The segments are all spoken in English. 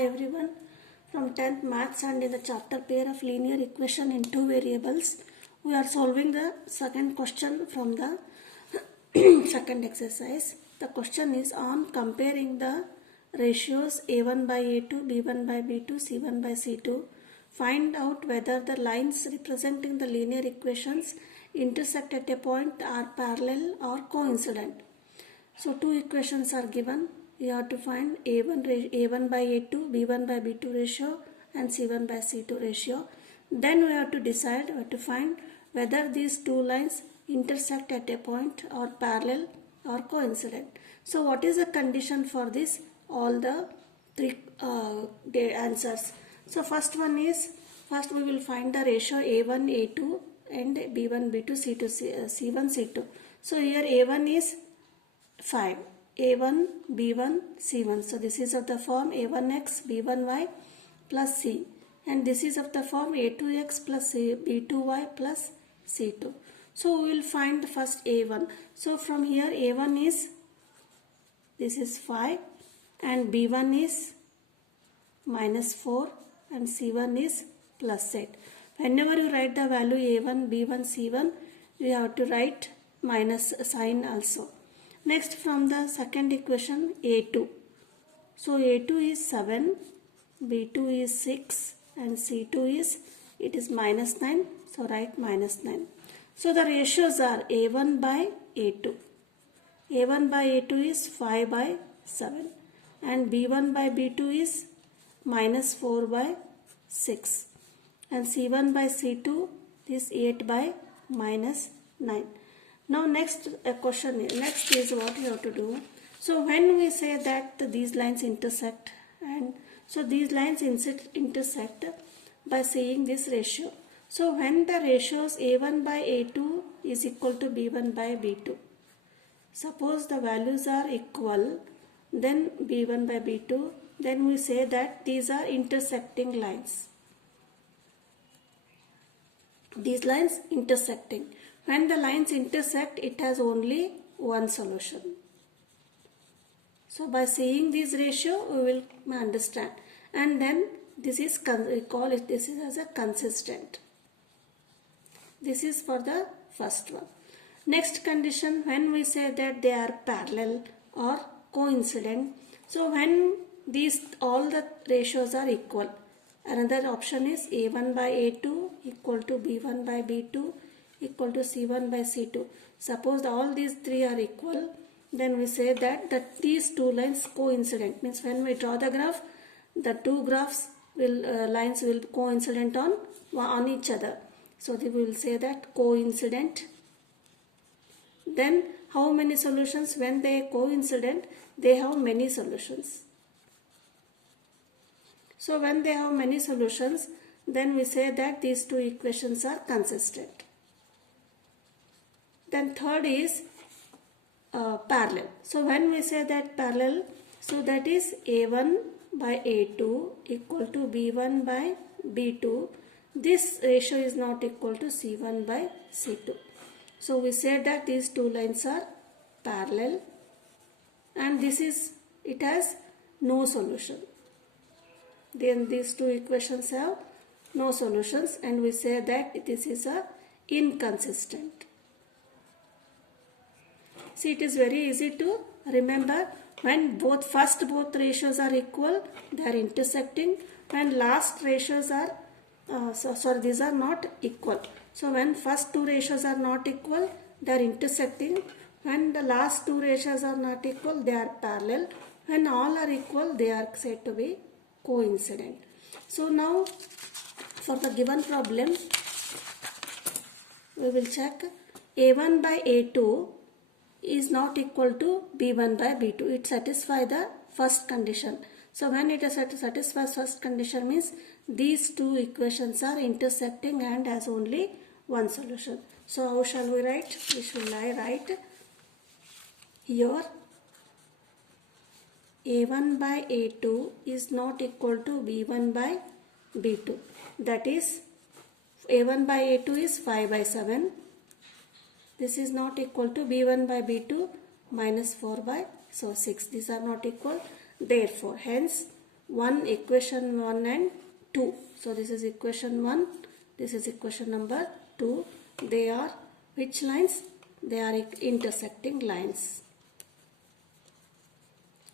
Hi everyone, from 10th Maths and in the chapter pair of linear equation in two variables, we are solving the second question from the second exercise. The question is on comparing the ratios a1 by a2, b1 by b2, c1 by c2. Find out whether the lines representing the linear equations intersect at a point, are parallel or coincident. So two equations are given. You have to find a1 by a2, b1 by b2 ratio and c1 by c2 ratio. Then we have to decide, we have to find whether these two lines intersect at a point or parallel or coincident. So what is the condition for this? All the three answers. So first we will find the ratio a1, a2 and b1, b2, c2, c1, c2. So here a1 is 5. A1, B1, C1. So this is of the form A1x, B1y plus C. And this is of the form A2x plus B2y plus C2. So we will find first A1. So from here A1 is, this is 5 and B1 is minus 4 and C1 is plus 8. Whenever you write the value A1, B1, C1, you have to write minus sign also. Next, from the second equation a2. So a2 is 7, b2 is 6 and c2 is, it is minus 9. So write minus 9. So the ratios are a1 by a2. a1 by a2 is 5 by 7 and b1 by b2 is minus 4 by 6 and c1 by c2 is 8 by minus 9. Now next is what you have to do. So when we say that these lines intersect, and so these lines intersect by saying this ratio. So when the ratios a1 by a2 is equal to b1 by b2, suppose the values are equal, then b1 by b2, then we say that these are intersecting lines. These lines intersecting. When the lines intersect, it has only one solution. So by seeing this ratio, we will understand. And then this is, we call it, this is as a consistent. This is for the first one. Next condition, when we say that they are parallel or coincident. So when these all the ratios are equal. Another option is a1 by a2 equal to b1 by b2 equal to c1 by c2. Suppose all these three are equal, then we say that these two lines coincident. Means when we draw the graph, the two graphs lines will coincident on each other. So we will say that coincident. Then how many solutions? When they coincident, they have many solutions. So when they have many solutions, then we say that these two equations are consistent. Then third is parallel. So when we say that parallel, so that is a1 by a2 equal to b1 by b2. This ratio is not equal to c1 by c2. So we say that these two lines are parallel and this is, it has no solution. Then these two equations have no solutions and we say that this is a inconsistent. See, it is very easy to remember. When both ratios are equal, they are intersecting. When last ratios are, these are not equal. So when first two ratios are not equal, they are intersecting. When the last two ratios are not equal, they are parallel. When all are equal, they are said to be coincident. So now for the given problem, we will check a1 by a2 is not equal to b1 by b2. It satisfies the first condition. So when it satisfies first condition means these two equations are intersecting and has only one solution. So how shall we write? We shall write here a1 by a2 is not equal to b1 by b2. That is a1 by a2 is 5 by 7. This is not equal to b1 by b2 minus 4 by 6. These are not equal. Therefore, hence equation 1 and 2. So this is equation 1, this is equation number 2. They are which lines? They are intersecting lines.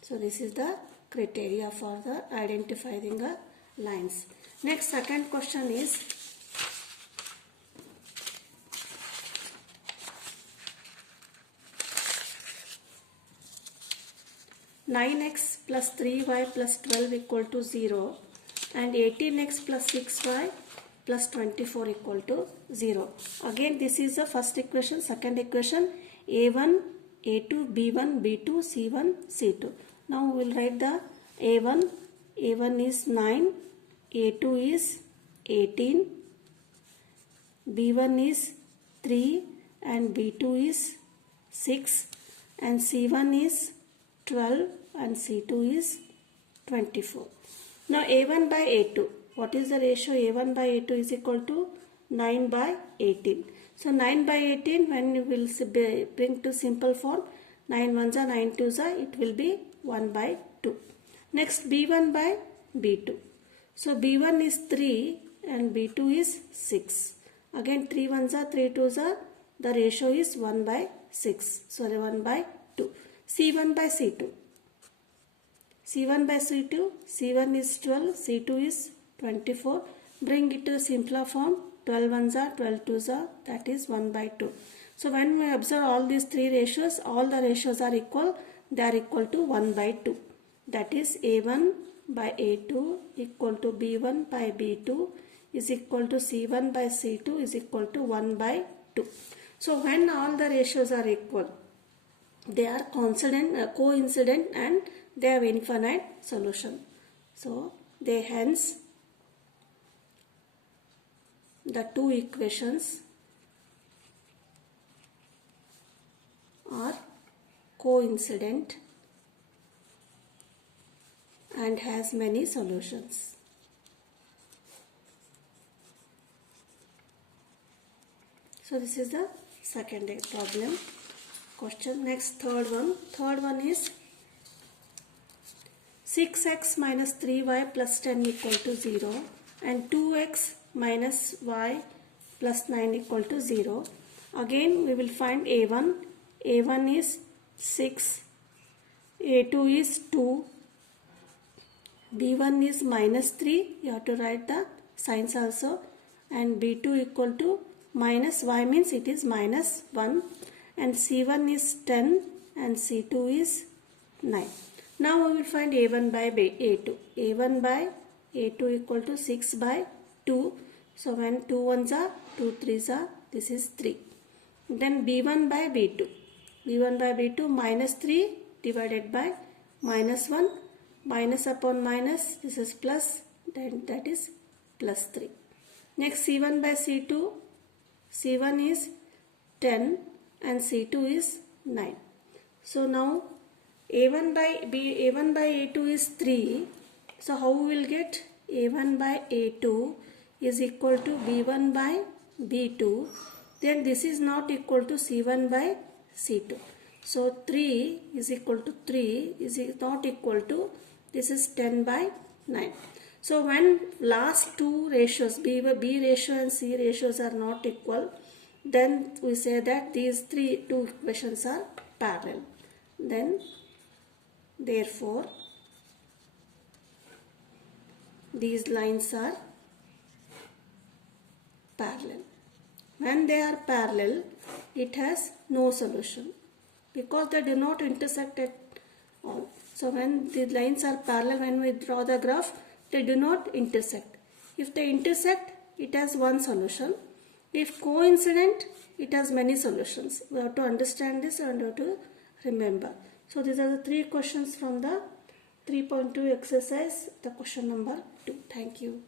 So this is the criteria for the identifying the lines. Next, second question is (9x plus 3y plus 12 equal to 0) and 18x plus 6y plus 24 equal to 0. Again, this is the first equation, second equation, a1, a2, b1, b2, c1, c2. Now we will write the a1. a1 is 9, a2 is 18, b1 is 3 and b2 is 6 and c1 is 12 and c2 is 24. Now a1 by a2. What is the ratio? a1 by a2 is equal to 9 by 18. So 9 by 18, when you will bring to simple form, 9 ones are 9 twos are, it will be 1 by 2. Next, b1 by b2. So b1 is 3 and b2 is 6. Again 3 ones are 3 twos are, the ratio is 1 by 6. Sorry, 1 by 2. c1 by c2. c1 by c2, c1 is 12, c2 is 24. Bring it to the simpler form, 12 ones are, 12 twos are, that is 1 by 2. So when we observe all these three ratios, all the ratios are equal, they are equal to 1 by 2. That is a1 by a2 equal to b1 by b2 is equal to c1 by c2 is equal to 1 by 2. So when all the ratios are equal, they are coincident and they have infinite solution. So they hence the two equations are coincident and has many solutions. So this is the second problem question. Next, third one is 6x minus 3y plus 10 equal to 0 and 2x minus y plus 9 equal to 0. Again we will find a1. a1 is 6, a2 is 2, b1 is minus 3, you have to write the signs also, and b2 equal to minus y means it is minus 1, and c1 is 10 and c2 is 9. Now we will find a1 by a2. a1 by a2 equal to 6 by 2. So when 2 ones are, 2 threes are, this is 3. Then b1 by b2. b1 by b2 minus 3 divided by minus 1. Minus upon minus, this is plus, then that is plus 3. Next, c1 by c2. c1 is 10 and c2 is 9. So now a1 by a2 is 3. So how we will get a1 by a2 is equal to b1 by b2. Then this is not equal to c1 by c2. So 3 is equal to 3 is not equal to, this is 10 by 9. So when last two ratios, B ratio and C ratios are not equal, then we say that these two equations are parallel. Then therefore these lines are parallel. When they are parallel, it has no solution because they do not intersect at all. So when the lines are parallel, when we draw the graph, they do not intersect. If they intersect, it has one solution. If coincident, it has many solutions. We have to understand this and we have to remember. So these are the three questions from the 3.2 exercise, the question number 2. Thank you.